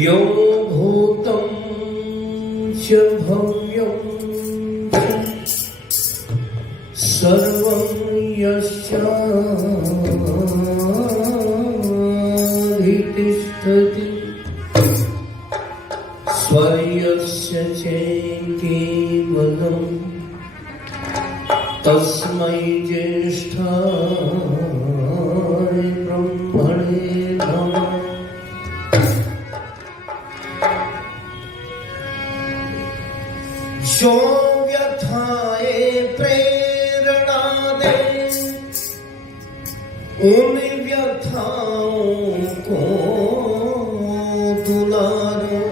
यो भूतं च भव्यं सर्वं यस्याधितिष्ठति स्वयस्य चैकेवलं तस्मै ज्येष्ठाय ब्रह्मणे नमः। जो व्यथाए प्रेरणा दे उन व्यथाओं को दुलारो,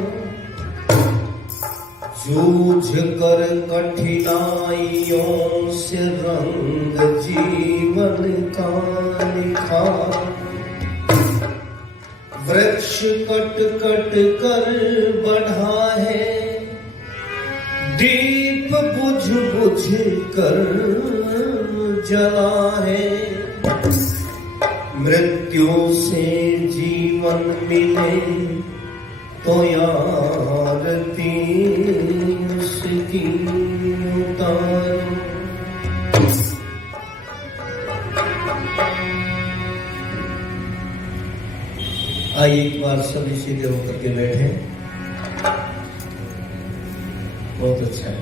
जूझ कर कठिनाइयों से रंग जीवन का लिखा, वृक्ष कट कट कर बढ़ा है, दीप बुझ बुझ कर जला है। मृत्यु से जीवन मिले तो आरती उसकी उतारो। आइए एक बार सभी सीधे होकर के बैठे। बहुत अच्छा है।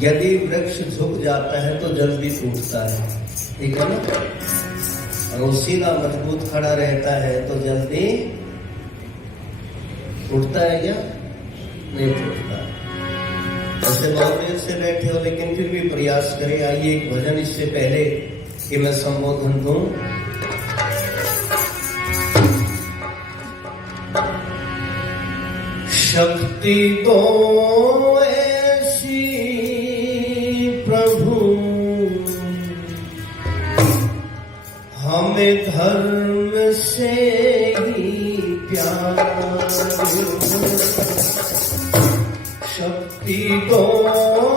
यदि वृक्ष झुक जाता है तो जल्दी टूटता है, ठीक है ना? और वो सीधा मजबूत खड़ा रहता है तो जल्दी टूटता है क्या? नहीं टूटता। ऐसे बहुत देर से बैठे हो लेकिन फिर भी प्रयास करें। आइए एक भजन इससे पहले कि मैं संबोधन दूं। शक्ति दो ऐसी प्रभु हमें धर्म से ही प्यार, शक्ति दो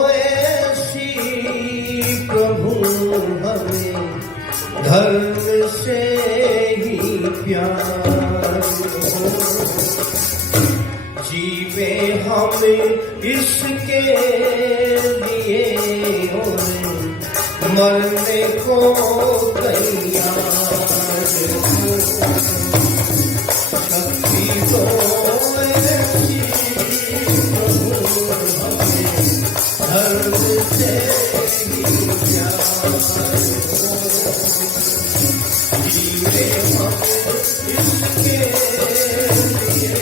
ऐसी प्रभु हमें धर्म से ही प्यार, जीवे हम इसके लिए मरने को तैयार, शक्ति दो ऐसी प्रभु हमें धर्म से ही प्यार, जीवे हम इसके लिए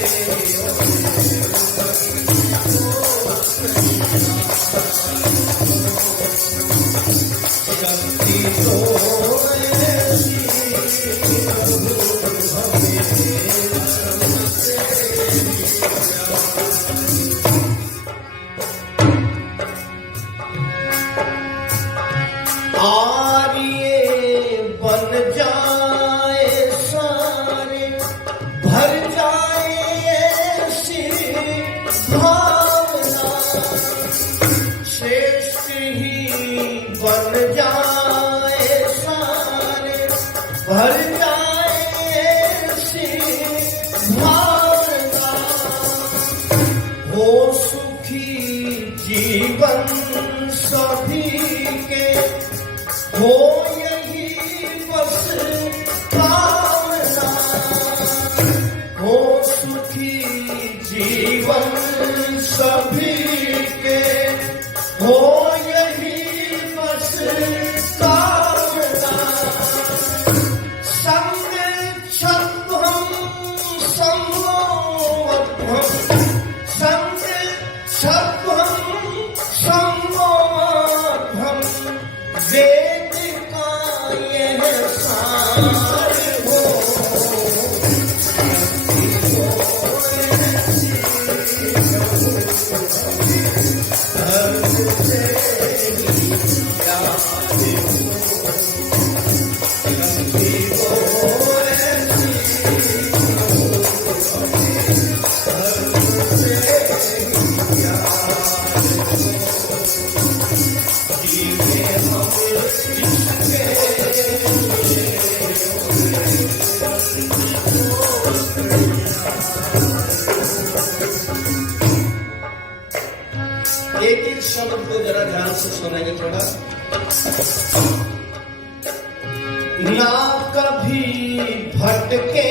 शक्ति दो ऐसी प्रभु हमें आर्य बन जाए सारे, भर जाए ऐसी भावना, श्रेष्ठ ही बन जाए सारे, भर जाए ऐसी भावना, हो सुखी जीवन सभी के, हो यही बस कामना, हो सुखी जीवन सभी के, हो यही बस कामना, संग छद्म संग छद्म एक एक शब्द को जरा ध्यान से सुनेंगे थोड़ा। ना कभी भटके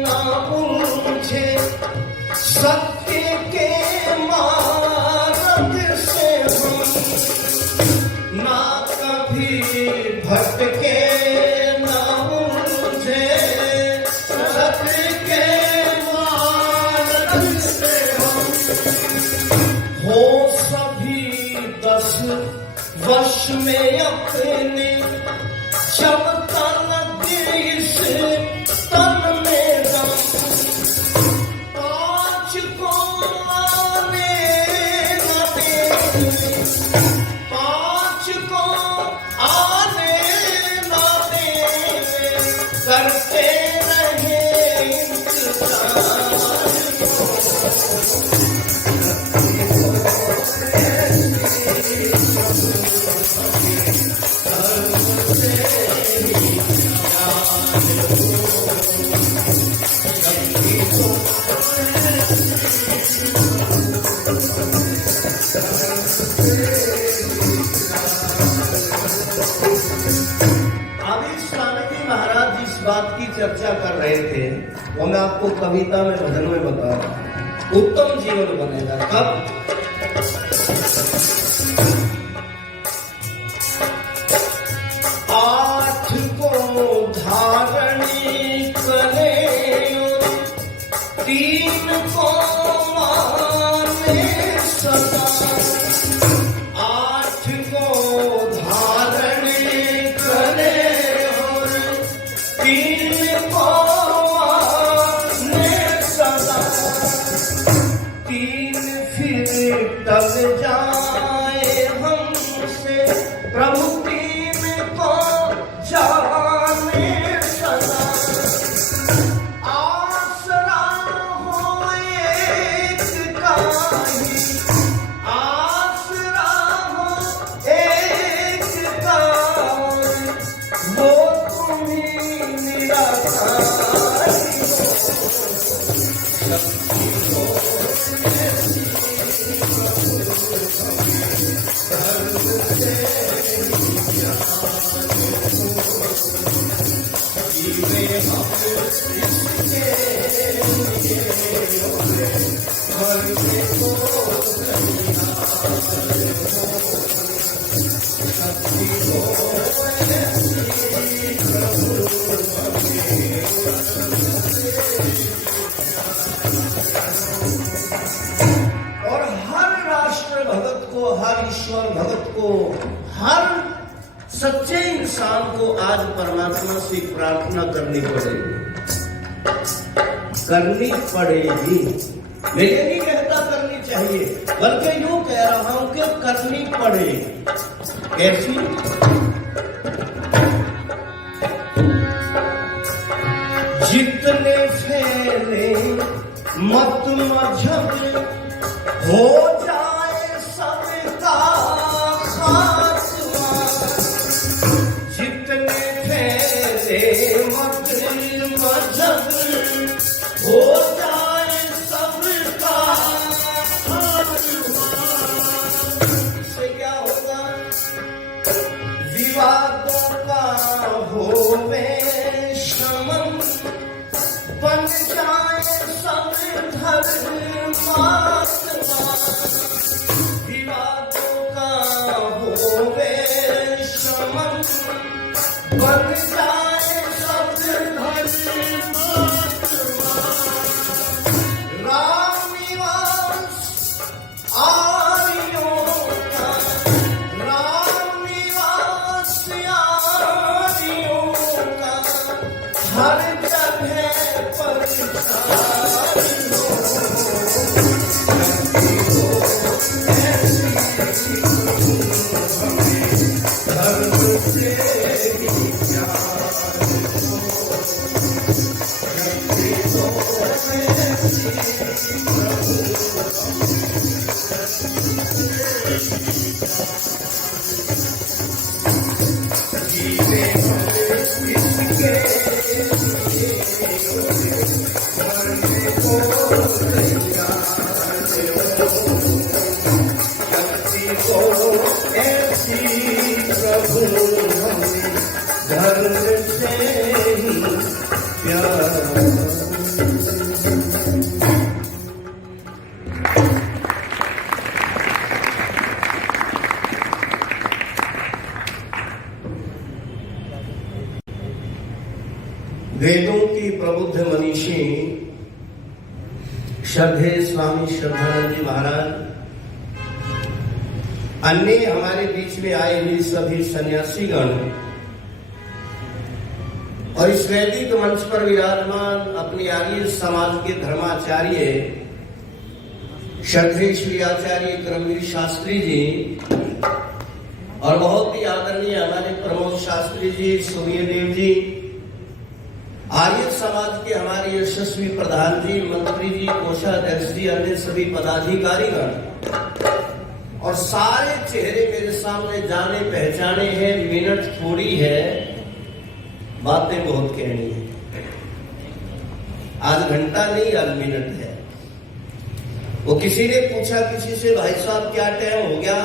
ना उलझे सत्य के मार्ग से हम, ना कभी भटके ना उलझे सत्य के मार्ग से हम, हो सभी दस वश में अपने जब तन दिस तन में दम, पाँच को आने न देने, पाँच को आने न देने, करते रहे इंतजार। महाराज जिस बात की चर्चा कर रहे थे वो मैं आपको कविता में भजन में बता रहा हूं। उत्तम जीवन बनेगा कब? आठ को धारणी करे तीन को माने सदा, आठ को धारणी करे तीन को माने सदा, तीन फिर टल जाए हमसे प्रभु तीन को जाने सदा, आसरा हो एक का ही, आसरा हो एक का, वो तुम्हीं निराकारी हो, और हर राष्ट्र भगत को, हर ईश्वर भगत को, हर सच्चे इंसान को आज परमात्मा से प्रार्थना करनी पड़ेगी, करनी पड़ेगी। मैं ये नहीं कहता करनी चाहिए, बल्कि यूं कह रहा हूं कि करनी पड़ेगी। कैसी? जितने फैले मत मजहब हो जाए सबका खात्मा, जितने फैले मत मजहब हो जाए सबका खात्मा, इससे क्या होगा? विवादों का होवे शमन, बन जाए सब धर्मात्मा, विवादों का होवे शमन, बन जाए सब धर्मात्मा, राम निवास आर्यों का, राम निवास आर्यों का, हर जगह पर वेदों की प्रबुद्ध मनीषी श्रद्धे स्वामी श्रद्धानंद जी महाराज, अन्य हमारे बीच में आए हुए सभी सन्यासीगण और इस वैदिक मंच पर विराजमान अपने आर्य समाज के धर्माचार्य श्रद्धेय श्री आचार्य क्रमवीर शास्त्री जी और बहुत ही आदरणीय हमारे प्रमोद शास्त्री जी, सूर्यदेव जी, आर्य समाज के हमारे यशस्वी प्रधान जी, मंत्री जी, कोषाध्यक्ष जी, अन्य सभी पदाधिकारीगण और सारे चेहरे मेरे सामने जाने पहचाने हैं। मिनट थोड़ी है, बातें बहुत कहनी है। आज घंटा नहीं, आज मिनट है। वो किसी ने पूछा किसी से, भाई साहब क्या टाइम हो गया?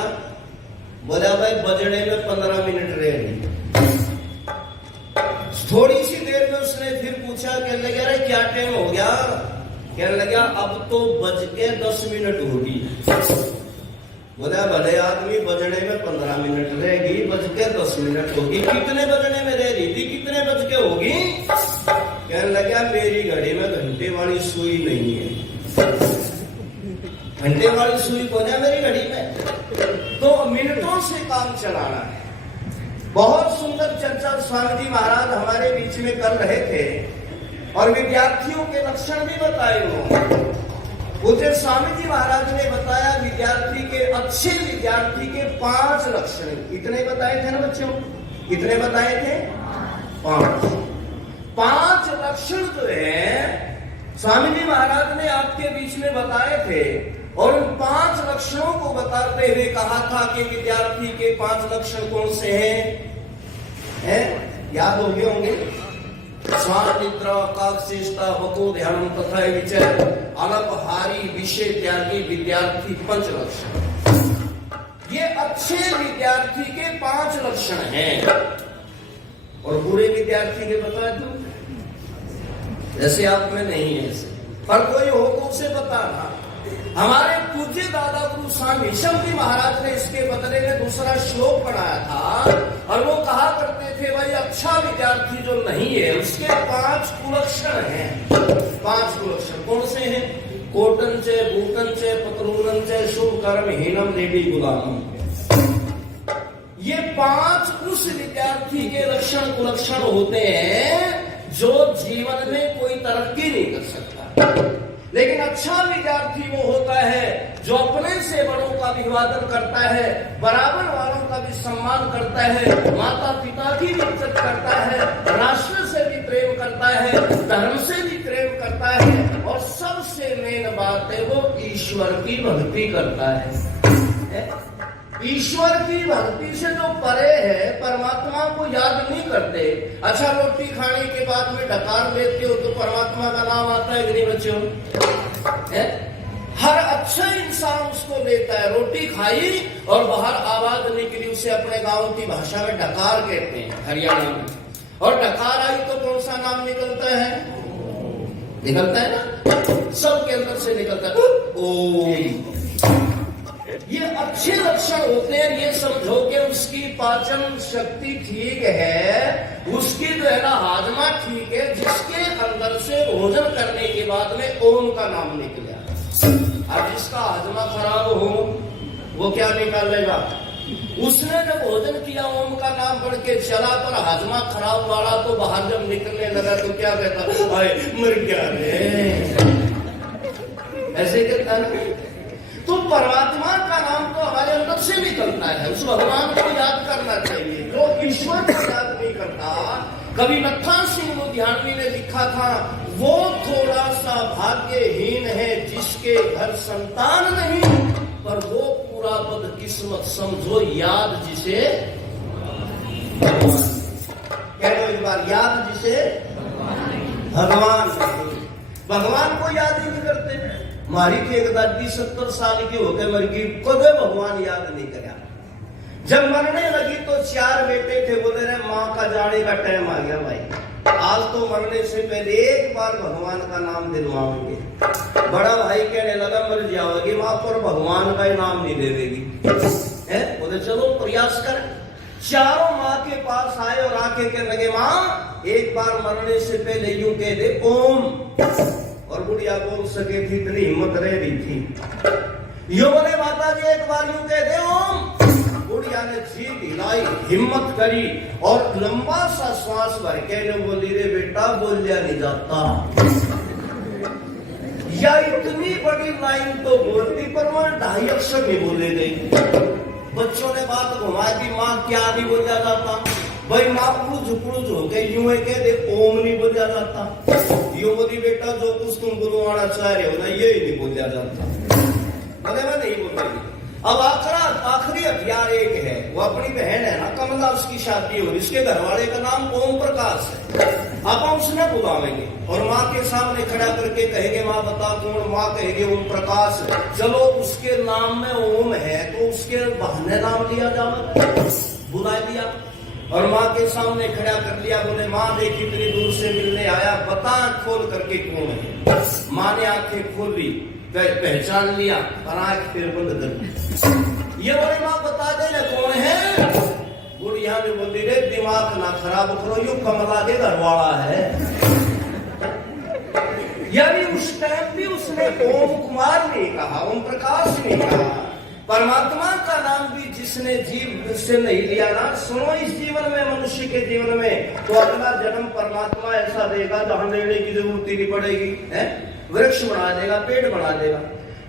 बोला भाई बजने में 15 मिनट रह गई। थोड़ी सी देर में उसने फिर पूछा, कहने लगा अरे क्या टाइम हो गया? कहने लगा अब तो बज के 10 मिनट होगी। बोला भले आदमी बजने में 15 मिनट रहेगी, बज के 10 मिनट होगी। कितने बजने में रह रही थी? कितने बज के होगी? कहने लगा मेरी घड़ी में घंटे वाली सुई नहीं है। घंटे वाली सुई कौन है मेरी घड़ी में? तो मिनटों से काम चलाना है। बहुत सुंदर चर्चा स्वामी जी महाराज हमारे बीच में कर रहे थे और विद्यार्थियों के लक्षण भी बताए उन्होंने। पूज्य स्वामी जी महाराज ने बताया विद्यार्थी के, अच्छे विद्यार्थी के 5 लक्षण। कितने बताए थे ना बच्चों? कितने बताए थे? 5 लक्षण जो है स्वामी जी महाराज ने आपके बीच में बताए थे और उन 5 लक्षणों को बताते हुए कहा था कि विद्यार्थी के 5 लक्षण कौन से हैं? याद हो गए होंगे। स्वान निद्रा काक्षेष्टा वको ध्यान तथा विचय अल्पहारी विषय त्यागी विद्यार्थी 5 लक्षण। ये अच्छे विद्यार्थी के 5 लक्षण हैं। और बुरे विद्यार्थी के बता दूं, जैसे आप में नहीं है ऐसे, पर कोई हो तो उसे बताना। हमारे पूज्य दादा गुरु स्वामी भीष्म जी महाराज ने इसके बदले में दूसरा श्लोक पढ़ाया था और वो कहा करते थे भाई अच्छा विद्यार्थी जो नहीं है उसके 5 कुलक्षण हैं। 5 कुलक्षण कौन से हैं? कोटन चे, बूटन चे, पतरूनन चे, शुभ कर्म हीनम देवी गुलाम। ये 5 उस विद्यार्थी के लक्षण कुलक्षण होते हैं जो जीवन में कोई तरक्की नहीं कर सकता। लेकिन अच्छा विद्यार्थी वो होता है जो अपने से बड़ों का अभिवादन करता है, बराबर वालों का भी सम्मान करता है, माता पिता की भी इज्जत करता है, राष्ट्र से भी प्रेम करता है, धर्म से भी प्रेम करता है और सबसे मेन बात है वो ईश्वर की भक्ति करता है। ईश्वर की भक्ति से जो परे है, परमात्मा को याद नहीं करते। अच्छा रोटी खाने के बाद में ढकार लेते हो तो परमात्मा का नाम आता है कि नहीं बच्चों? हर अच्छा इंसान उसको लेता है। रोटी खाई और बाहर आवाज निकली, उसे अपने गांव की भाषा में ढकार कहते हैं हरियाणा में। और ढकार आई तो कौन सा नाम निकलता है? निकलता है ना, सबके अंदर से निकलता है ओम। ये अच्छे लक्षण होते हैं। ये समझो कि उसकी पाचन शक्ति ठीक है, उसकी जो है ना हाजमा ठीक है, जिसके अंदर से भोजन करने के बाद में ओम का नाम निकला। अब जिसका हाजमा खराब हो वो क्या निकालेगा? उसने जब भोजन किया ओम का नाम पढ़ के चला, पर हाजमा खराब वाला तो बाहर जब निकलने लगा तो क्या कहता? भाई मर गया रे, ऐसे कहता ना। तो परमात्मा का नाम तो हमारे अंदर से निकलता है। उस भगवान को याद करना चाहिए। जो ईश्वर को याद नहीं करता, कवि नत्था सिंह लुधियानवी ने लिखा था, वो थोड़ा सा भाग्यहीन है जिसके घर संतान नहीं, पर वो बदकिस्मत समझो याद जिसे भगवान। कह लो एक बार, याद जिसे भगवान। भगवान को याद ही नहीं करते। मारी थी एक दादी 70 साल की होकर मर गई, कदे भगवान याद नहीं करा। जब मरने लगी तो 4 बेटे थे, बोले रहे माँ का जाने का टाइम आ गया भाई, आज तो मरने से पहले एक बार भगवान का नाम दिलवाओगे। बड़ा भाई कहने लगा मर जाओगी माँ पर भगवान का ही नाम नहीं ले देगी। बोले चलो प्रयास कर। चारों माँ के पास आए और आके कहने लगे माँ एक बार मरने से पहले यूं कह दे ओम। और बुढ़िया बोल सके थी, इतनी हिम्मत रह रही थी। यो बोले माता जी एक बार यूं कह दे ओम। बुढ़िया ने जीभ हिलाई, हिम्मत करी और लंबा सा श्वास भर के ने बोली रे बेटा बोल लिया नहीं जाता। या इतनी बड़ी लाइन तो बोलती पर वो 2.5 अक्षर नहीं बोले गई। बच्चों ने बात घुमा दी, माँ क्या नहीं बोला जाता भाई, माँ पुरुष हो गए यूं कह दे ओम नहीं बोला जाता। यूं बोली बेटा जो कुछ तुम बुलवाना चाह रहे हो ना ये ही नहीं बोला जाता। अरे मैं नहीं बोलेगी। अब आखिरी हथियार एक है, वो अपनी बहन है ना कमला, उसकी शादी हो, इसके घर वाले का नाम ओम प्रकाश है। अब हम उसने बुलावेंगे और माँ के सामने खड़ा करके कहेंगे माँ बता कौन। माँ कहेगी ओम प्रकाश। चलो उसके नाम में ओम है तो उसके बहाने नाम लिया जाए, बुला दिया और माँ के सामने खड़ा कर लिया। बोले माँ देख इतनी दूर से मिलने आया, बता खोल करके कौन है। माँ ने आंखें खोली, पहचान लिया और आंख फिर बंद कर दी। ये बोले माँ बता दे ना कौन है। बुढ़िया ने बोली रे दिमाग ना खराब करो, यू कमला के घर वाला है। यानी उस टाइम भी उसने ओम कुमार नहीं कहा, ओम प्रकाश नहीं कहा। परमात्मा का नाम भी जिसने जीव से नहीं लिया ना, सुनो इस जीवन में, मनुष्य के जीवन में तो अगला जन्म परमात्मा ऐसा देगा जहां लेने की जरूरत ही नहीं पड़ेगी। है वृक्ष बना देगा, पेड़ बना देगा।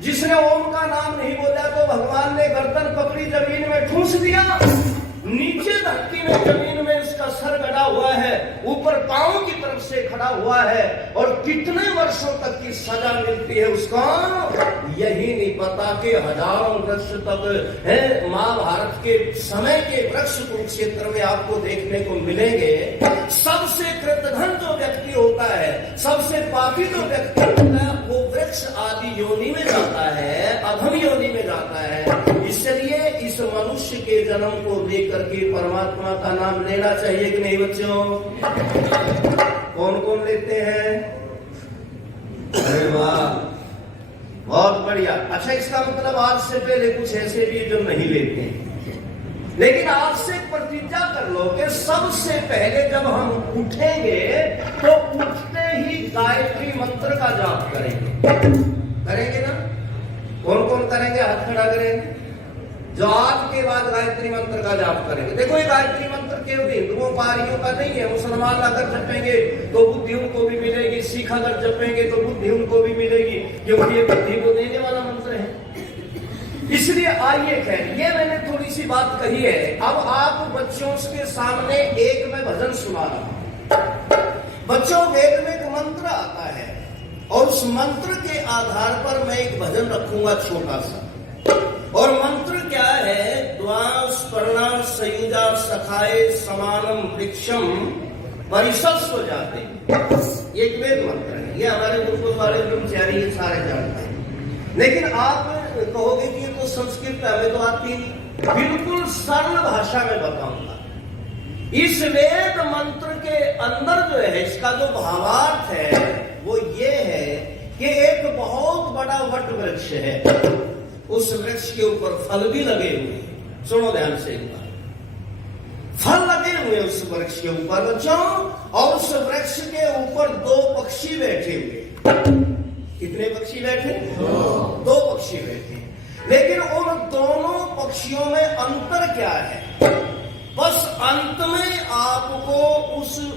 जिसने ओम का नाम नहीं बोला तो भगवान ने गर्दन पकड़ी, जमीन में ठूस दिया। नीचे धरती में जमीन में इसका सर गड़ा हुआ है, ऊपर पांव की तरफ से खड़ा हुआ है और कितने वर्षों तक की सजा मिलती है उसका यही नहीं पता कि हजारों वृक्ष तक है। महाभारत के समय के वृक्ष कुरुक्षेत्र में आपको देखने को मिलेंगे। सबसे कृतघ्न जो व्यक्ति होता है, सबसे पापी जो व्यक्ति होता है, वो वृक्ष आदि योनि में जाता है, अधम योनि में जाता है। इसलिए इस मनुष्य के जन्म को लेकर के परमात्मा का नाम लेना चाहिए कि नहीं बच्चों? कौन कौन लेते हैं? अरे वाह बहुत बढ़िया। अच्छा इसका मतलब आज से पहले कुछ ऐसे भी जो नहीं लेते हैं, लेकिन आज से प्रतिज्ञा कर लो कि सबसे पहले जब हम उठेंगे तो उठते ही गायत्री मंत्र का जाप करेंगे ना? कौन कौन करेंगे? हाथ खड़ा करेंगे जो आज के बाद गायत्री मंत्र का जाप करेंगे। देखो ये गायत्री मंत्र केवल हिंदुओं पारियों का नहीं है। मुसलमान अगर जपेंगे तो बुद्धि उनको भी मिलेगी, सिख अगर जपेंगे तो बुद्धि उनको भी मिलेगी, क्योंकि ये बुद्धि को देने वाला मंत्र है। इसलिए आइए खैर, ये मैंने थोड़ी सी बात कही है। अब आप बच्चों के सामने एक मैं भजन सुना रहा हूं। बच्चों वेद में एक मंत्र आता है और उस मंत्र के आधार पर मैं एक भजन रखूंगा छोटा सा। और मंत्र क्या है? द्वास पर्णा संयुजा सखाए समानम वृक्षम परिशस्व जाते। ये एक वेद मंत्र है, ये हमारे गुरुकुल वाले ब्रह्मचारी ये सारे जानते हैं। लेकिन आप कहोगे कि ये तो संस्कृत हमें तो आती नहीं। बिल्कुल सरल भाषा में बताऊंगा। इस वेद मंत्र के अंदर जो है, इसका जो भावार्थ है वो ये है कि एक बहुत बड़ा वट वृक्ष है, उस वृक्ष के ऊपर फल भी लगे हुए हैं। सुनो ध्यान से एक बार, फल लगे हुए उस वृक्ष के ऊपर बच्चों, और उस वृक्ष के ऊपर 2 पक्षी बैठे हुए। कितने पक्षी बैठे? 2 पक्षी बैठे। लेकिन उन दोनों पक्षियों में अंतर क्या है? बस अंत में आपको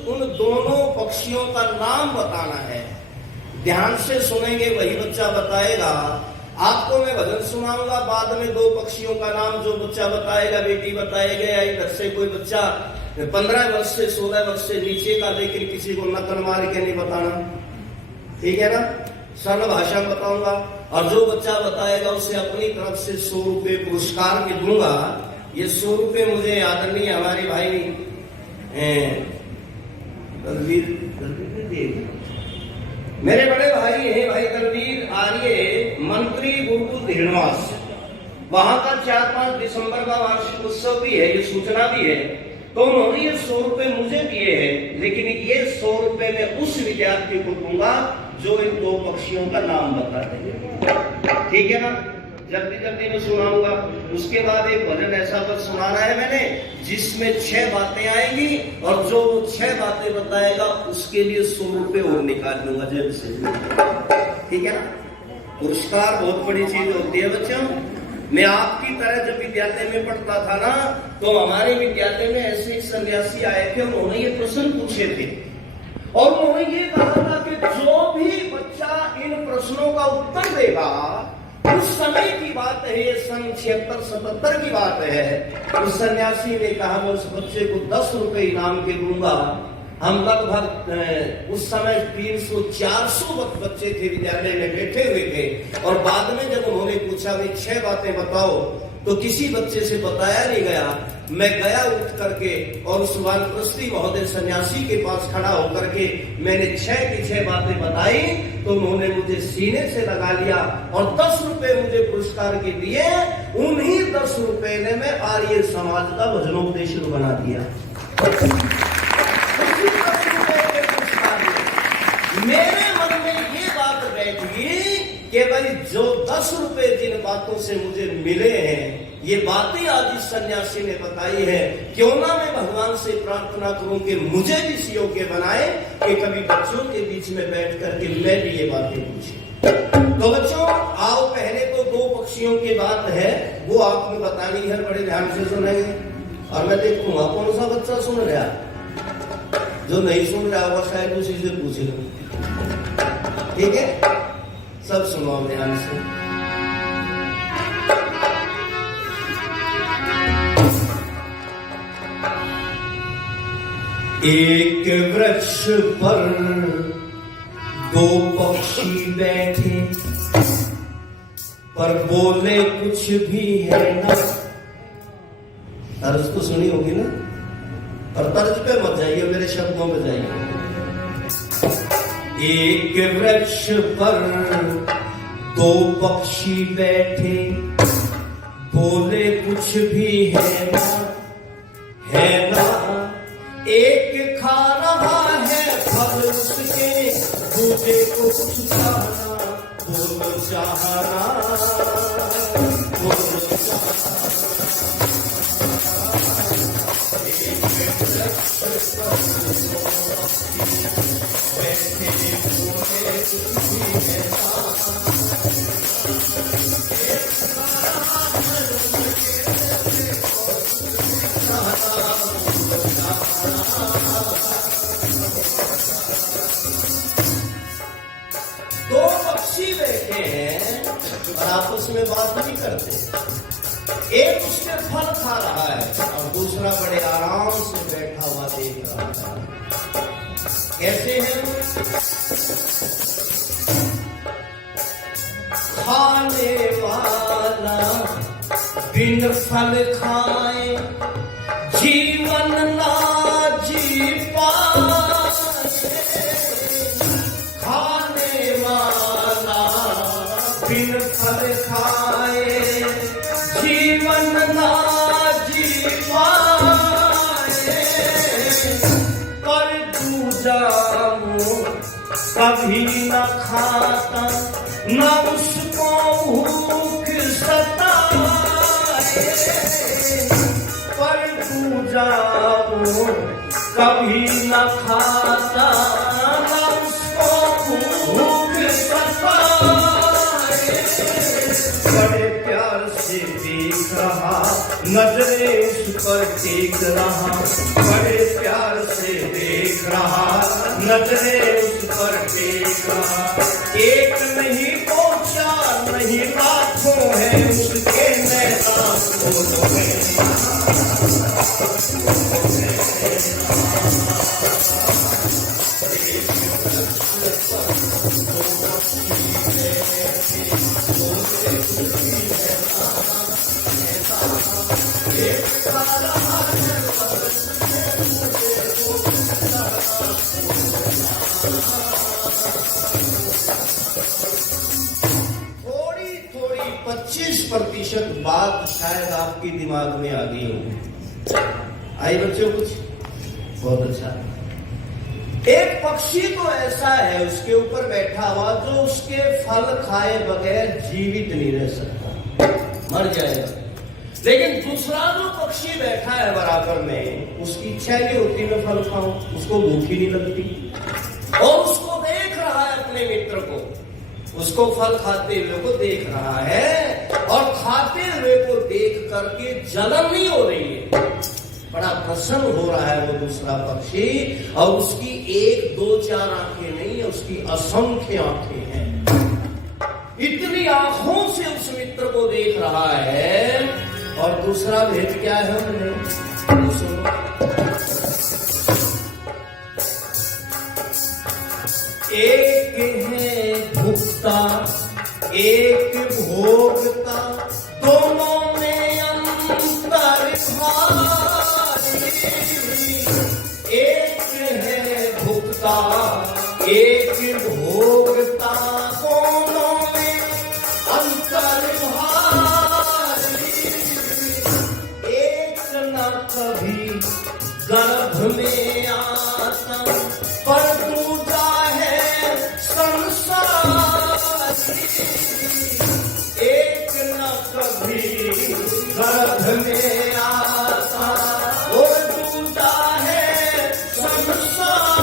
उन दोनों पक्षियों का नाम बताना है। ध्यान से सुनेंगे वही बच्चा बताएगा। आपको मैं भजन सुनाऊंगा, बाद में 2 पक्षियों का नाम जो बच्चा बताएगा, बेटी बताएगा या इधर से कोई बच्चा 15 वर्ष से 16 वर्ष से नीचे का, लेकिन किसी को नकल मार के नहीं बताना, ठीक है ना? सरल भाषा में बताऊंगा। और जो बच्चा बताएगा उसे अपनी तरफ से 100 रुपये पुरस्कार के दूंगा। ये 100 रुपये मुझे आदरणीय हमारे भाई मेरे बड़े भाई हैं भाई तलवीर आर्य, मंत्री गुरुकुल धीरवास, वहां का 4-5 दिसंबर का वार्षिक उत्सव भी है, ये सूचना भी है। तो उन्होंने ये 100 रुपये मुझे दिए हैं, लेकिन ये 100 रुपये में उस विद्यार्थी को दूंगा जो इन 2 पक्षियों का नाम बता देंगे। ठीक है ना? जल्दी जल्दी में सुनाऊंगा। उसके बाद एक भजन ऐसा बस सुनाना है मैंने जिसमें 6 बातें आएंगी, और जो 6 बातें बताएगा उसके लिए 100 रुपये और निकाल लूंगा जेब से। ठीक है ना? पुरस्कार बहुत बड़ी चीज होती है बच्चों। मैं आपकी तरह जब विद्यालय में पढ़ता था ना, तो हमारे विद्यालय में ऐसे एक सन्यासी आए थे, उन्होंने ये प्रश्न पूछे थे और उन्होंने ये कहा था कि जो भी बच्चा इन प्रश्नों का उत्तर देगा, उस समय की बात है, ये सन 76-77 की बात है, उस सन्यासी ने कहा मैं उस बच्चे को 10 रुपए इनाम के दूंगा। हम लगभग उस समय 300-400 बच्चे थे विद्यालय में बैठे हुए थे, और बाद में जब उन्होंने पूछा भाई 6 बातें बताओ, तो किसी बच्चे से बताया नहीं गया। मैं गया उठ करके और उस वानप्रस्थी महोदय सन्यासी के पास खड़ा होकर के मैंने 6 की 6 बातें बताई, तो उन्होंने मुझे सीने से लगा लिया और 10 रुपए मुझे पुरस्कार के दिए। उन्हीं 10 रुपए ने मैं आर्य समाज का भजनोपदेश बना दिया। मेरे मन में ये बात बैठ गई कि भाई जो 10 रुपए जिन बातों से मुझे मिले हैं, ये बातें आज इस सन्यासी ने बताई है, क्यों ना मैं भगवान से प्रार्थना करूं कि मुझे भी इस योग्य बनाए कि कभी बच्चों के बीच में बैठ करके मैं भी ये बातें पूछूं। तो बच्चों आओ, पहले तो 2 पक्षियों की बात है, वो आपको बतानी है, बड़े ध्यान से सुनेंगे और मैं देखूंगा कौन सा बच्चा सुन रहा है। जो नहीं सुन रहा होगा शायद उसी से पूछ लो। ठीक है, सब सुनो ध्यान से। एक वृक्ष पर 2 पक्षी बैठे, पर बोले कुछ भी है ना। तर्ज तो सुनी होगी ना, और तर्ज पे मत जाइए, मेरे शब्दों पे जाइए। एक वृक्ष पर 2 पक्षी बैठे, बोले कुछ भी है ना। एक खा रहा है फल उसके, दूसरे को कुछ खाना, बोलो चाहना, बोलो चाहना। एक वृक्ष पर 2 बैठे, बोले कुछ भी है ना। दो पक्षी बैठे हैं और आपस में बात नहीं करते। एक उसके फल खा रहा है और दूसरा बड़े आराम से बैठा हुआ देख रहा है। कैसे हैं? खाने वाला बिन फल खाए जीवन ना जी पाए। खाने वाला बिन फल खाए जीवन ना जी पाए। पर दूजा मुँह कभी न खाता, न उसको भूख सताए। पर दूजा मुँह कभी न खाता, न उसको भूख सताए। बड़े प्यार से देख रहा, नजरे उस पर टेक रहा। बड़े प्यार से देख रहा, नजरे उस पर टेक रहा। एक नहीं तो 4 नहीं लाखों है उसके नैना बोलो है। थोड़ी थोड़ी 25% बात शायद आपकी दिमाग में आ गई होगी। आई बच्चों कुछ? बहुत अच्छा। एक पक्षी तो ऐसा है उसके ऊपर बैठा हुआ जो उसके फल खाए बगैर जीवित नहीं रह सकता, मर जाएगा। लेकिन दूसरा जो पक्षी बैठा है बराबर में, उसकी इच्छा नहीं होती मैं फल खाऊं, उसको भूख ही नहीं लगती और उसको देख रहा है अपने मित्र को, उसको फल खाते हुए को देख रहा है और खाते हुए को देख करके जलन नहीं हो रही है, बड़ा प्रसन्न हो रहा है वो दूसरा पक्षी। और उसकी 1 2 4 आंखें नहीं है, उसकी असंख्य आंखें हैं। इतनी आंखों से उस मित्र को देख रहा है। और दूसरा भेद क्या है उन्हें सुनो। एक है भुक्ता, एक भोगता, दोनों में अंतर भारी। एक है भुक्ता, एक भोगता, दोनों में अंतर भारी। एक न कभी गर्भ में आता पर दूजा है संसारी। एक न कभी गर्भ में आता और दूजा है संसारी।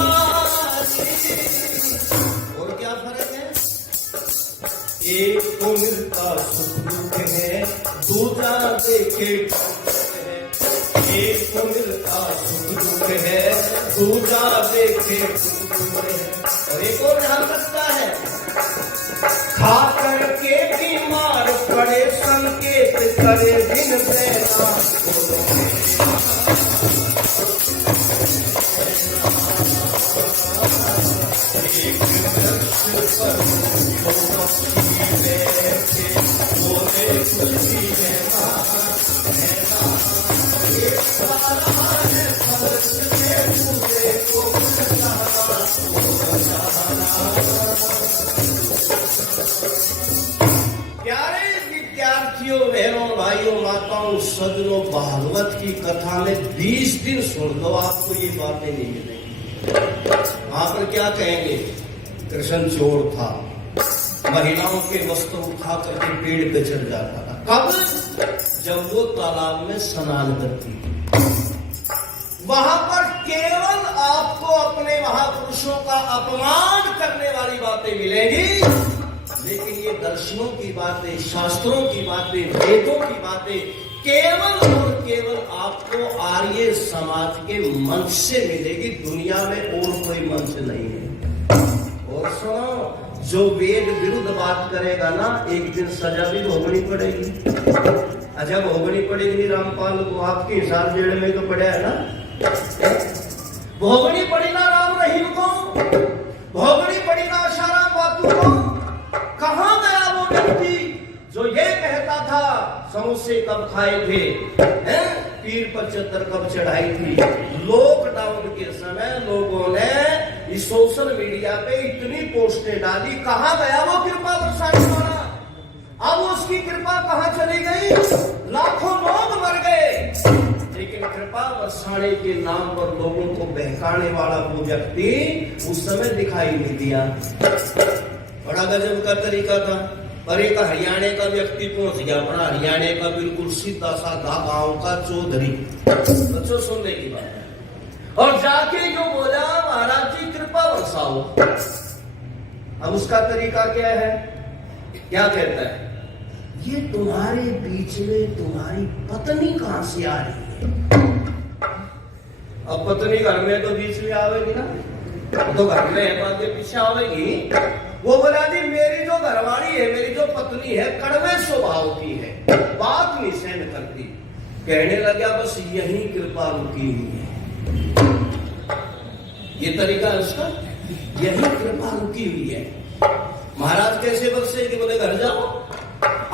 और क्या फर्क है? एक को मिलता सुख दुख है, दूजा देखे एक को मिलता सुख दुख है, दूजा देखे सुख दुख है। और एक और रह सकता है, खा करके बीमार पड़े संकेत करे दिन बेला। एक वृक्ष पर दो पक्षी बैठे, बोले कुछ भी है प्यारे विद्यार्थियों, बहनों, भाइयों, माताओं, सज्जनों, भागवत की कथा में 20 दिन सुन लो, आपको ये बातें नहीं मिलेंगी। वहां पर क्या कहेंगे? कृष्ण चोर था, महिलाओं के वस्त्र उठा करके पेड़ पे चढ़ जाता था। कब? जब वो तालाब में स्नान करती थी। वहां पर केवल आपको अपने महापुरुषों का अपमान करने वाली बातें मिलेंगी, लेकिन ये दर्शनों की बातें, शास्त्रों की बातें, वेदों की बातें केवल और केवल आपको आर्य समाज के मंच से मिलेगी। दुनिया में और कोई मंच नहीं है। और सुनो, जो वेद विरुद्ध बात करेगा ना, एक दिन सजा भी भोगनी पड़ेगी। अच्छा, भोगनी पड़ेगी रामपाल को, आपके हिसाब जेल में तो पड़ा है ना। भोगनी पड़ी ना राम रहीम को, भोगनी पड़ी ना आशाराम बापू को। कहां गया वो व्यक्ति जो ये कहता था समोसे कब खाए थे, पीर पर चद्दर कब चढ़ाई थी। लॉकडाउन के समय लोगों ने इस सोशल मीडिया पे इतनी पोस्टें डाली, कहां गया वो कृपा बरसाने वाला? अब उसकी कृपा कहां चली गई? लाखों लोग मर गए, लेकिन कृपा बरसाने के नाम पर लोगों को बहकाने वाला वो व्यक्ति उस समय दिखाई नहीं दिया। बड़ा गजब का तरीका था। पर एक हरियाणा का व्यक्ति पहुंच गया, अपना हरियाणा का बिल्कुल सीधा साधा गांव का चौधरी, बच्चों सुनने की बात है, और जाके जो बोला, महाराज जी कृपा बरसाओ। अब उसका तरीका क्या है? क्या कहता है? ये तुम्हारे बीच में तुम्हारी पत्नी कहां से आ रही है? अब पत्नी घर में तो बीच में आवेगी ना, तो घर में आगे पीछे आवेगी। वो बोला जी मेरी जो घरवाली है, मेरी जो पत्नी है, कड़वे स्वभाव की है, बात नहीं सहन करती। कहने लगा बस यही कृपा रुकी हुई है। ये तरीका है उसका, यही कृपा रुकी हुई है। महाराज कैसे बख्शे कि बोले घर जाओ,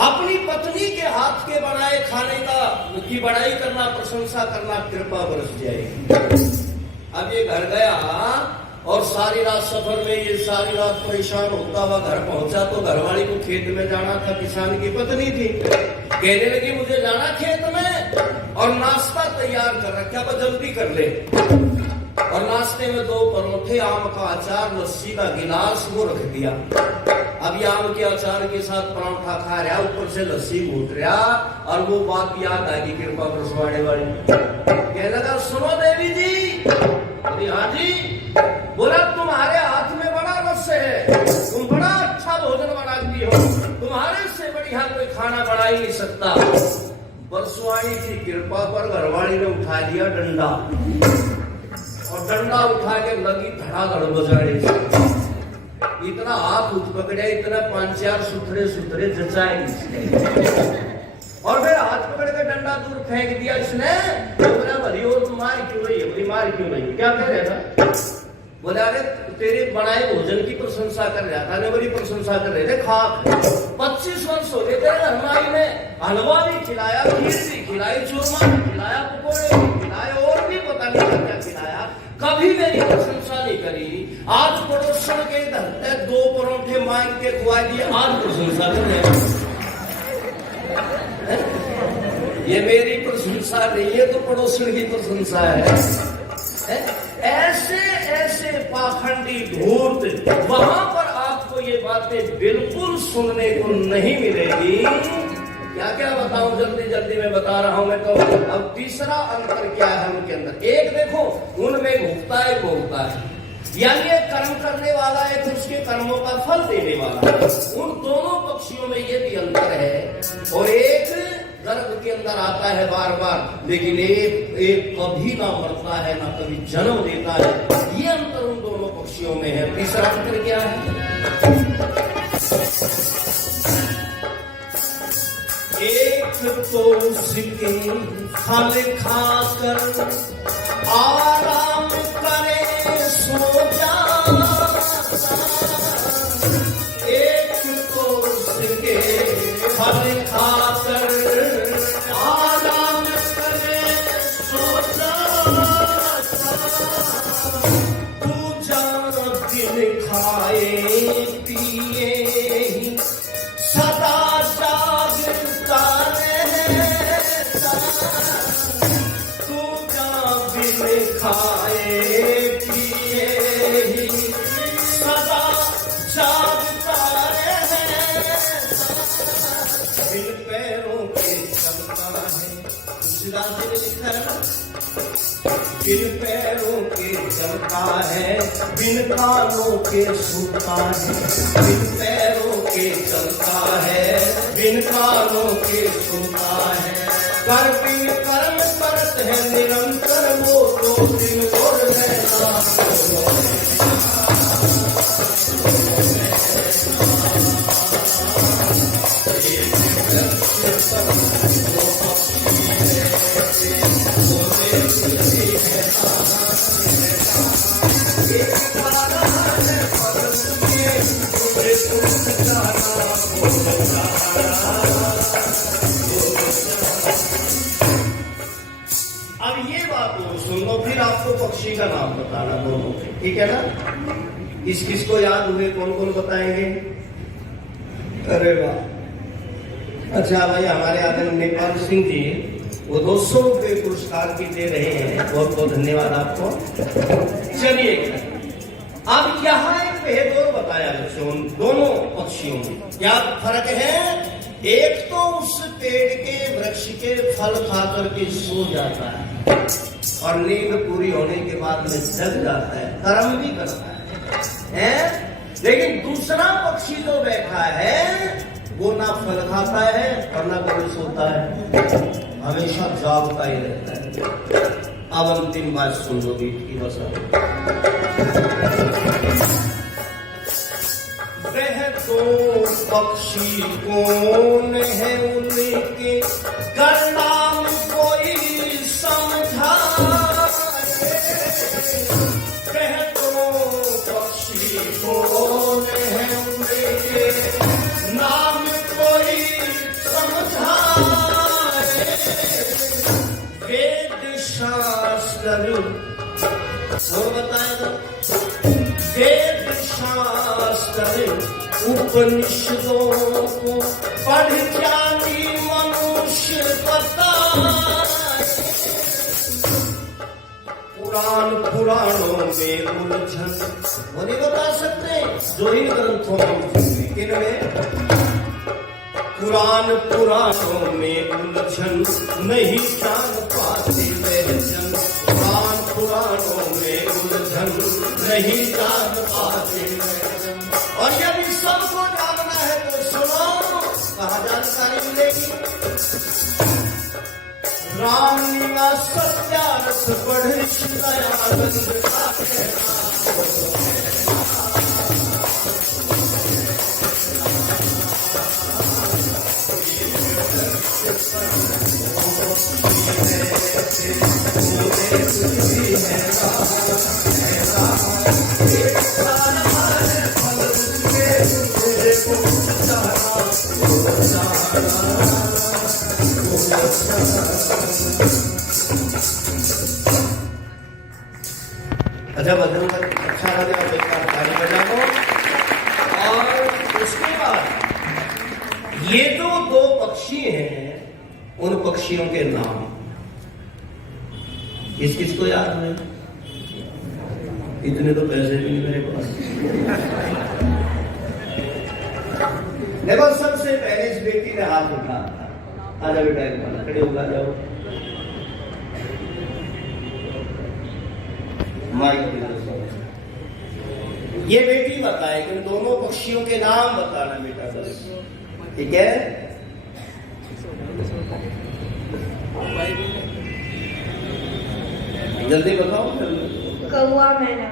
अपनी पत्नी के हाथ के बनाए खाने का कि बड़ाई करना, प्रशंसा करना, कृपा बरस जाएगी। अब ये घर गया और सारी रात सफर में, ये सारी रात परेशान होता हुआ घर पहुंचा तो घरवाली को खेत में जाना था, किसान की पत्नी थी, कहने लगी मुझे जाना खेत में और नाश्ता तैयार कर रखा, बस जल्दी कर ले। और नाश्ते में 2 परोठे, आम का अचार, लस्सी का गिलास वो रख दिया। अब ये आम के अचार के साथ पराठा खा रहा, ऊपर से लस्सी घूट रहा, और वो बात याद आ गई कृपा बरसवाने वाली। कहने लगा सुनो देवी जी, अरे हाँ जी, बोला तुम्हारे हाथ में बड़ा रस है, तुम बड़ा अच्छा भोजन बनाती हो, तुम्हारे से बढ़िया कोई खाना बना ही नहीं सकता। बरसवानी की कृपा पर घरवाली ने उठा लिया डंडा, और डंडा उठा के लगी धड़ाधड़ बजाने। इतना हाथ उठ पकड़े, इतना 5-4 सुथरे जचाए इसने, और फिर हाथ पकड़ के डंडा दूर फेंक दिया इसने। बोला भली और तुम मार क्यों रही है, मार क्यों नहीं, क्या कह रहा था? बोला अरे तेरे बनाए भोजन की प्रशंसा कर रहा था, ने बड़ी प्रशंसा कर रहे थे, खा। 25 वर्ष हो गए तेरे हलवाई ने हलवा भी खिलाया, खीर भी खिलाई, चूरमा भी खिलाया, पकौड़े भी खिलाए, और भी पता नहीं क्या खिलाया, कभी मेरी प्रशंसा नहीं करी। आज पड़ोसन के धरते 2 परोठे मांग के खुआ दिए, आज प्रशंसा कर रहे। ये मेरी प्रशंसा नहीं है तो पड़ोसन की प्रशंसा है। ऐसे ऐसे पाखंडी धूर्त, वहां पर आपको ये बातें बिल्कुल सुनने को नहीं मिलेगी। क्या क्या बताऊं, जल्दी जल्दी मैं बता रहा हूं मैं तो। अब तीसरा अंतर क्या है उनके अंदर, एक देखो उनमें भोगता है, भोगता है, यानी एक कर्म करने वाला है तो उसके कर्मों का फल देने वाला। उन दोनों पक्षियों में ये भी अंतर है। और एक गर्भ के अंदर आता है बार बार, लेकिन एक कभी ना मरता है, ना कभी जन्म देता है। ये अंतर उन दोनों पक्षियों में है। तीसरा अंतर क्या है? एक तो उसके फल खाकर आराम करे सो जाता, एक तो उसके फल खाकर आराम करे सो जाता, तू जान दिन खाए पिए सदा जागता रहता, तू बिन खाए पिए ही सदा जागता रहता, बिन पैरों के चलता है, तुलसीदास जी ने लिखा है ना, बिन पैरों के चलता है, बिन कानों के सुनता है, बिन पैरों के चलता है, बिन कानों के सुनता है, कर बिन कर्म करत है निरंतर, वो तो दिन और रहना। अब ये बात सुन लो, फिर आपको पक्षी का नाम बताना दोनों के, ठीक है ना? किस किस को याद हुए, कौन कौन बताएंगे? अरे वाह, अच्छा भाई, हमारे आदरणीय नेपाल सिंह जी वो 200 रुपये पुरस्कार की दे रहे हैं, बहुत बहुत धन्यवाद आपको। चलिए, अब यहाँ एक भेद और बताया बच्चों, दोनों पक्षियों में क्या फर्क है? एक तो उस पेड़ के वृक्ष के फल खाकर के सो जाता है और नींद पूरी होने के बाद में जग जाता है, कर्म भी करता है? लेकिन दूसरा पक्षी जो बैठा है वो ना फल खाता है और ना कभी सोता है, हमेशा जागता ही रहता है। अब अंतिम बात सुन लो गीत की, बस वह तो पक्षी कौन है उनके कर नाम कोई समझा, वह तो पक्षी कौन है उनके नाम कोई समझा, शास्त्र और बताएगा वेद शास्त्र उपनिषदों को पढ़ जानी मनुष्य बताए, पुराण पुराणों में उलझन वो नहीं बता सकते जो इन ग्रंथों में, किनमें? पुराण पुराणों में उलझन नहीं जान पाते वह जन, पुराण पुराणों में उलझन नहीं जान पाते वह जन। और यदि सबको जानना है तो सुनो, कहाँ जानकारी मिलेगी? राम निवास सत्यारस पढ़े दयानंद का अच्छा भजन अच्छा लगे और ताली बजाओ। और उसके बाद ये जो दो पक्षी हैं उन पक्षियों के नाम किस किस को याद है? इतने तो पैसे भी नहीं मेरे पास। देखो सबसे पहले इस बेटी ने हाथ उठा, आजा बेटा एक खड़े होगा, जाओ ये बेटी बताए कि दोनों पक्षियों के नाम बताना बेटा, बस ठीक है? जल्दी बताओ। कौआ मैना।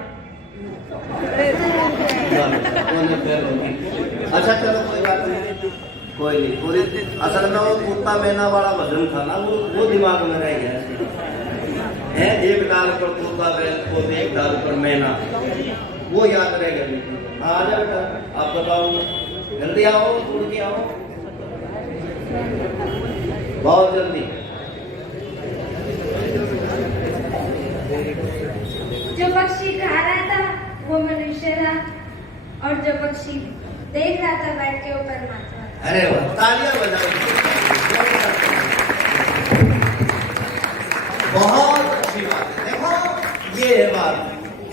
अच्छा चलो कोई बात नहीं, कोई नहीं। पूरी असल में वो कुत्ता मैना वाला भजन था ना, वो दिमाग में रह गया है। एक डाल पर कुत्ता बैल, एक डाल पर मैना, वो याद रह गया। आ जाओ बेटा, आप बताओ, जल्दी आओ, उड़ के आओ, बहुत जल्दी। जो पक्षी खा रहा था वो मनुष्य था, और जो पक्षी देख रहा था बैठ के वो परमात्मा। अरे वाह, तालियां बजाओ। बहुत अच्छी बात है। देखो ये है बात,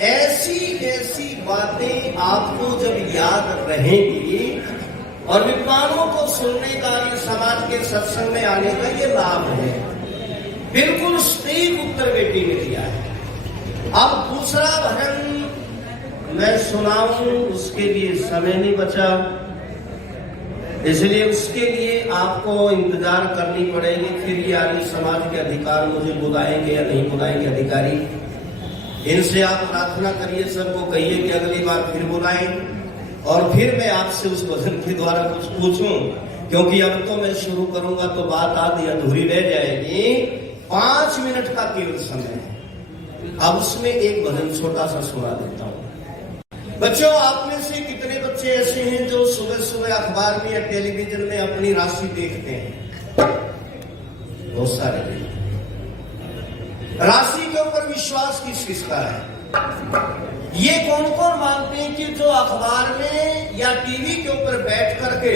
ऐसी ऐसी बातें आपको जब याद रहेंगी और विद्वानों को सुनने का, ये समाज के सत्संग में आने का ये लाभ है। बिल्कुल सटीक उत्तर बेटी ने दिया है। अब दूसरा भजन मैं सुनाऊं, उसके लिए समय नहीं बचा, इसलिए उसके लिए आपको इंतजार करनी पड़ेगी। फिर ये आर्य समाज के अधिकार मुझे बुलाएंगे या नहीं बुलाएंगे अधिकारी, इनसे आप प्रार्थना करिए, सबको कहिए कि अगली बार फिर बुलाएं, और फिर मैं आपसे उस भजन के द्वारा कुछ पूछूं, क्योंकि अब तो मैं शुरू करूंगा तो बात आधी अधूरी रह जाएगी। 5 मिनट का केवल समय है, अब उसमें एक भजन छोटा सा सुना देता हूं। बच्चों, आप में से कितने बच्चे ऐसे हैं जो सुबह सुबह अखबार में या टेलीविजन में अपनी राशि देखते हैं? बहुत सारे। राशि के ऊपर विश्वास किस किसका है? ये कौन कौन मानते हैं कि जो अखबार में या टीवी के ऊपर बैठ करके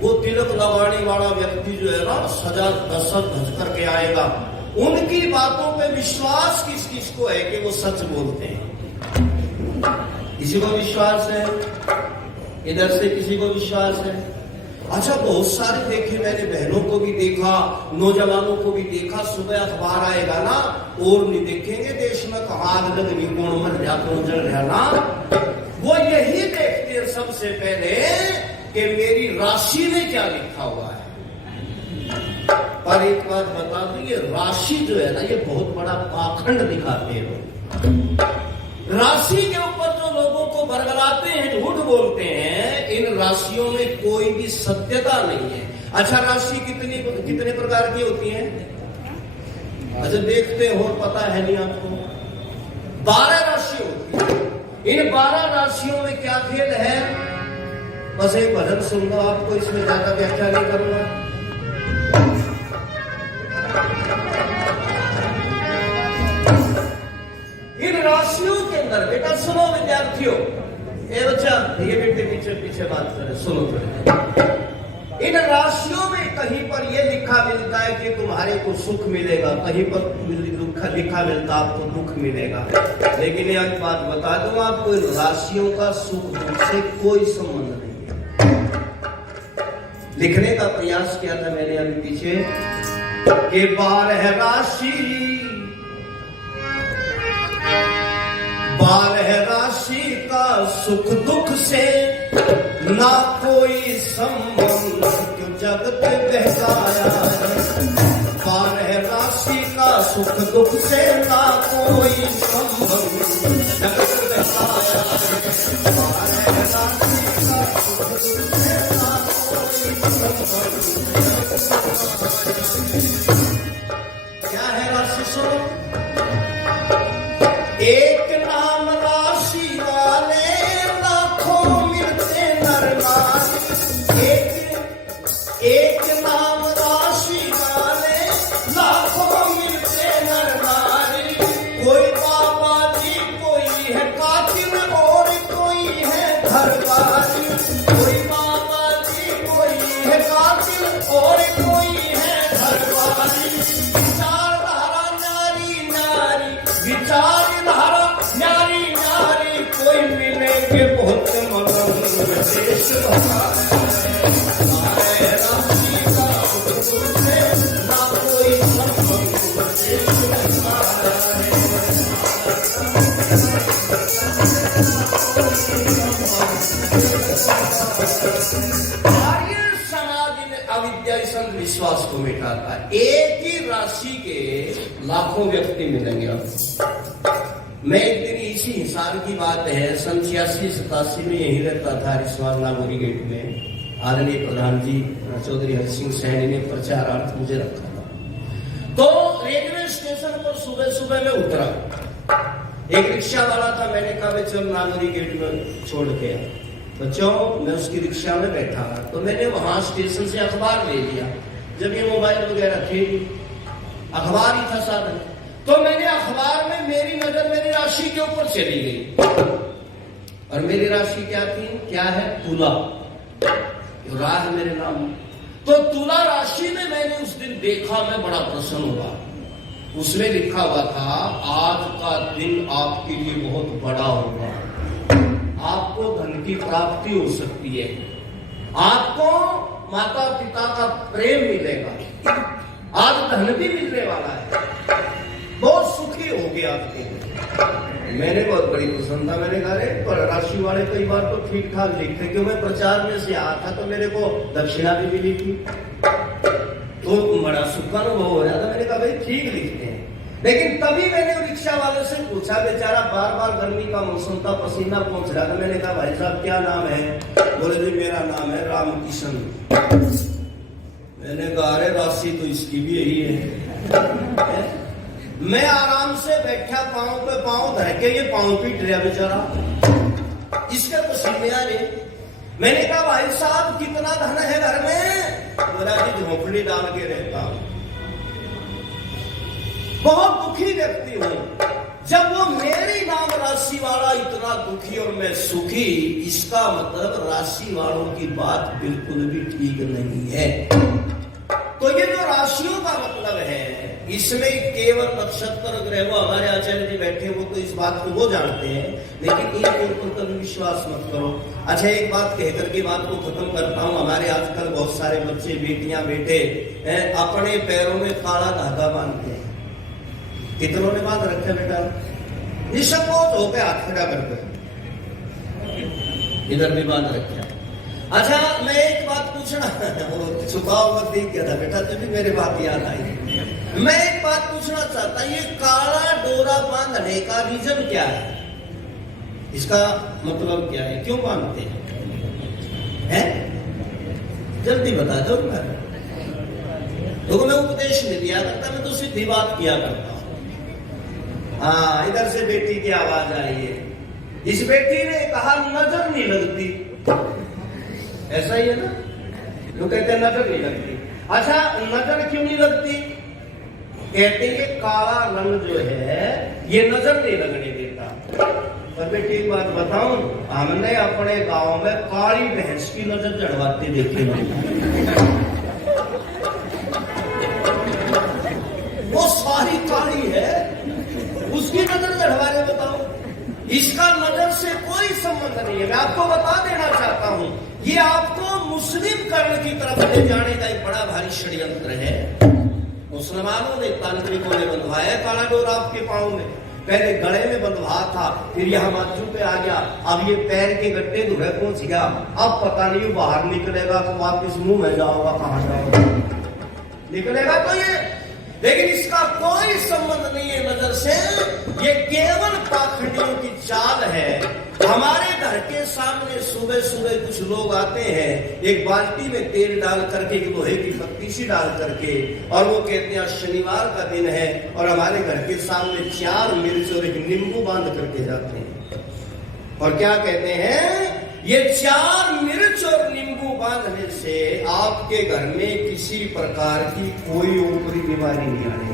वो तिलक लगाने वाला व्यक्ति जो है ना, सजा दशक धज करके आएगा, उनकी बातों पे विश्वास किस किस को है कि वो सच बोलते हैं? किसी को विश्वास है? इधर से किसी को विश्वास है? अच्छा, बहुत सारे देखे, मैंने बहनों को भी देखा, नौजवानों को भी देखा, सुबह अखबार आएगा ना, और नहीं देखेंगे देश में कहाँ आग लग रही, कौन मर गया, कौन जल रहा ना, वो यही देखते हैं सबसे पहले कि मेरी राशि में क्या लिखा हुआ है। पर एक बात बता दूं, ये राशि जो है ना, ये बहुत बड़ा पाखंड दिखाते हैं। राशि के ऊपर जो लोगों को बरगलाते हैं, झूठ बोलते हैं, इन राशियों में कोई भी सत्यता नहीं है। अच्छा, राशि कितने प्रकार की होती है? अच्छा, देखते हो, पता है नहीं आपको? 12 राशि होती है। इन 12 राशियों में क्या खेल है? बस एक भजन सुन लो, आपको इसमें ज्यादा व्याख्या नहीं करूंगा। अंदर। बेटा सुनो विद्यार्थियों, ये बच्चा ये बेटे पीछे पीछे बात करे, सुनो थोड़े। इन राशियों में कहीं पर यह लिखा मिलता है कि तुम्हारे को सुख मिलेगा, कहीं पर लिखा मिलता आपको दुख मिलेगा। लेकिन एक बात बता दूं आपको, इन राशियों का सुख दुख से कोई संबंध नहीं है। लिखने का प्रयास किया था मैंने अभी पीछे कि 12 राशि, 12 राशि का सुख दुख से ना कोई संबंध, क्यों जगत बहकाया है। 12 राशि का सुख दुख से ना कोई संबंध, जगत बहकाया है। 12 राशि का सुख दुख से ना कोई संबंध। क्या है राशि? सुनो, एक नाम राशि वाले लाखों मिलते नर नारी। एक नाम राशि वाले लाखों मिलते नर नारी। कोई बाबा जी, कोई है कातिल और कोई है घरवारी। कोई बाबा जी, कोई है कातिल और कोई है घरवारी। विचारधारा न्यारी न्यारी, विचारधारा न्यारी न्यारी, कोई मिलेंगे बहुत मगन देश भगाए। राशि का सुख से ना कोई संबंध, देश भगाए। आर्य समाज में अविद्या विश्वास को मिटाता है। एक ही राशि के लाखों व्यक्ति मिलेंगे आपको। मैं एक दिन इसी हिसार की बात है, सन 86-87 में यही रहता था रिश्वाल नागौरी गेट में। आदरणीय प्रधान जी चौधरी हरि सिंह सैनी ने प्रचारार्थ मुझे रखा था। तो रेलवे स्टेशन पर सुबह सुबह में उतरा, एक रिक्शा वाला था। मैंने कहा मैं चल नागौरी गेट में छोड़ के बच्चों, मैं उसकी रिक्शा में बैठा। तो मैंने वहां स्टेशन से अखबार ले लिया, जब ये मोबाइल वगैरह थे, अखबार ही था साधन। तो मैंने अखबार में मेरी नजर मेरी राशि के ऊपर चली गई, और मेरी राशि क्या थी? क्या है? तुला। राह मेरे नाम। तो तुला राशि में मैंने उस दिन देखा, मैं बड़ा प्रसन्न हुआ। उसमें लिखा हुआ था, आज का दिन आपके लिए बहुत बड़ा होगा, आपको धन की प्राप्ति हो सकती है, आपको माता पिता का प्रेम मिलेगा, आज धन भी मिलने वाला है, बहुत सुखी हो गया आपके। मैंने बहुत बड़ी पसंद था। मैंने कहा पर राशि वाले कई बार तो ठीक ठाक लिखते, क्यों मैं प्रचार में से आया था तो मेरे को दक्षिणा भी मिली थी, तो बड़ा सुख का अनुभव हो रहा था। मैंने कहा भाई ठीक लिखते हैं। लेकिन तभी मैंने रिक्शा वाले से पूछा, बेचारा बार बार गर्मी का मौसम था, पसीना पहुंच रहा था। मैंने कहा भाई साहब क्या नाम है? बोले जी मेरा नाम है रामकिशन। मैंने कहा अरे राशि तो इसकी भी यही है। मैं आराम से बैठा, पांव पे पांव धर के, ये पांव पीट रहा बेचारा, इसके पसीने आ रहे। मैंने कहा भाई साहब कितना धन है घर में? बोला जी झोंपड़ी डाल के रहता हूं, बहुत दुखी व्यक्ति हूं। जब वो मेरी नाम राशि वाला इतना दुखी और मैं सुखी, इसका मतलब राशि वालों की बात बिल्कुल भी ठीक नहीं है। तो ये जो राशियों का मतलब है, इसमें केवल नक्षत्र ग्रह, वो हमारे आचार्य जी बैठे, वो तो इस बात को वो जानते हैं, लेकिन इन ऊपर कभी विश्वास मत करो। अच्छा एक बात कहकर के बात को खत्म करता हूँ। हमारे आजकल बहुत सारे बच्चे, बेटियां, बेटे अपने पैरों में काला धागा बांधते हैं। कितनों ने बांध रखा है बेटा? निसंकोच होकर हाथ खड़ा करके इधर भी बांध रखा। अच्छा मैं एक बात पूछना, छुपाव मत दिख गया था बेटा, तुझे मेरे बात याद आई। मैं एक बात पूछना चाहता, ये काला डोरा बांधने का रीजन क्या है? इसका मतलब क्या है? क्यों बांधते हैं? जल्दी बता दो। तो मैं उपदेश नहीं दिया करता, मैं तो सीधी बात किया करता हूं। हाँ इधर से बेटी की आवाज आई है। इस बेटी ने कहा नजर नहीं लगती, ऐसा ही है ना? लोग कहते हैं नजर नहीं लगती। अच्छा नजर क्यों नहीं लगती? कहते हैं काला रंग जो है ये नजर नहीं लगने देता। पर बेटी एक बात बताऊं, हमने अपने गांव में काली भैंस की नजर चढ़वाते देखे वो सारी काली है, उसकी नजर चढ़वाने बताओ। इसका नजर से कोई संबंध नहीं है। मैं आपको बता देना चाहता हूं, ये आपको मुस्लिम कर्ण की तरफ ले जाने का एक बड़ा भारी षड्यंत्र है। मुसलमानों ने, तांत्रिकों ने बंधवाया काला डोर आपके पांव में। पहले गले में बंधवा था, फिर यहाँ बाजू पे आ गया, अब ये पैर के गट्टे धुरे पहुंच गया। अब पता नहीं बाहर निकलेगा तो वापिस मुंह में जाओगा, कहां जाओगा, निकलेगा तो ये, लेकिन इसका कोई संबंध नहीं है नजर से। ये केवल पाखंडियों की चाल है। हमारे घर के सामने सुबह सुबह कुछ लोग आते हैं, एक बाल्टी में तेल डाल करके, एक लोहे की पत्ती सी डाल करके, और वो कहते हैं शनिवार का दिन है, और हमारे घर के सामने 4 मिर्च और एक नींबू बांध करके जाते हैं। और क्या कहते हैं, ये 4 मिर्च और नींबू बांधने से आपके घर में किसी प्रकार की कोई ऊपरी बीमारी नहीं आने,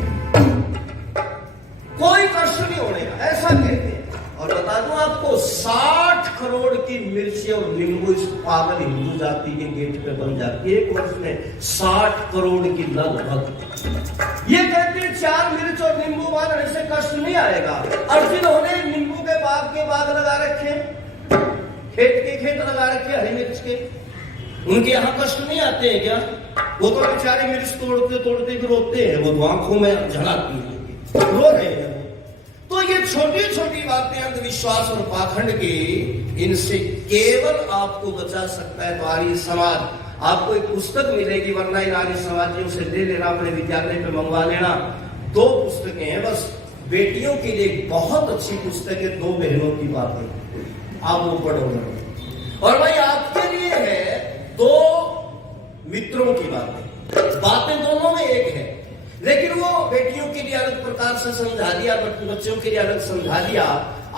कोई कष्ट नहीं होने का, ऐसा कहते हैं। और बता दूं आपको, 60 करोड़ की मिर्ची और नींबू इस पागल हिंदू जाति के गेट पे बन जाती है एक वर्ष में, 60 करोड़ की लगभग। ये कहते हैं 4 मिर्च और नींबू बांधने से कष्ट नहीं आएगा। और जिन्होंने नींबू के बाग लगा रखे, खेत के खेत लगा रखे हरी मिर्च के, उनके यहाँ कष्ट नहीं आते हैं क्या? वो तो बेचारे मिर्च तोड़ते तोड़ते भी रोते हैं, वो तो आंखों में झलकती है, रो रहे हैं। तो ये छोटी छोटी बातें अंधविश्वास और पाखंड की, इनसे केवल आपको बचा सकता है तो आर्य समाज। आपको एक पुस्तक मिलेगी, वरना इन आर्य समाजियों से ले लेना, अपने विद्यालय पे मंगवा लेना। 2 पुस्तकें हैं बस, बेटियों के लिए बहुत अच्छी पुस्तक है, 2 बहनों की बातें, आप वो पढ़ो। और भाई आपके लिए है 2 मित्रों की बातें दोनों में एक है, लेकिन वो बेटियों के लिए अलग प्रकार से समझा दिया, बच्चों के लिए अलग समझा दिया।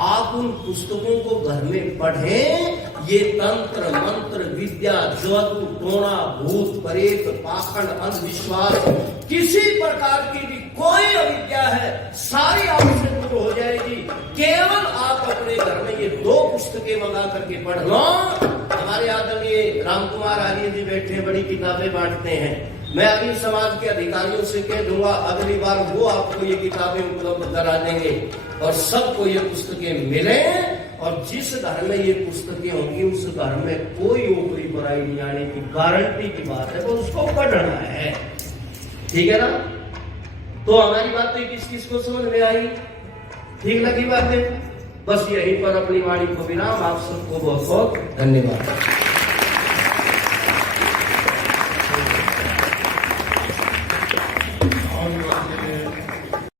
आप उन पुस्तकों को घर में पढ़ें। ये तंत्र मंत्र विद्या, जादू टोना, भूत प्रेत, पाखंड, अंधविश्वास, किसी प्रकार की भी कोई अविद्या है, सारी आपसे दूर हो जाएगी। केवल आप अपने घर में ये 2 पुस्तकें मंगा करके पढ़ लो। हमारे आदरणीय रामकुमार आर्य जी बैठे, बड़ी किताबें बांटते हैं। मैं आर्य समाज के अधिकारियों से कह दूंगा, अगली बार वो आपको ये किताबें उपलब्ध करा देंगे और सबको ये पुस्तकें मिले। और जिस घर में ये पुस्तकें होंगी, उस घर में कोई ऊपरी बुराई नहीं आने की गारंटी की बात है, तो उसको पढ़ना है, ठीक है ना? तो हमारी बात तो किस किस को समझ में आई, ठीक लगी बातें? बस यहीं पर अपनी वाणी को विराम। आप सबको बहुत बहुत धन्यवाद।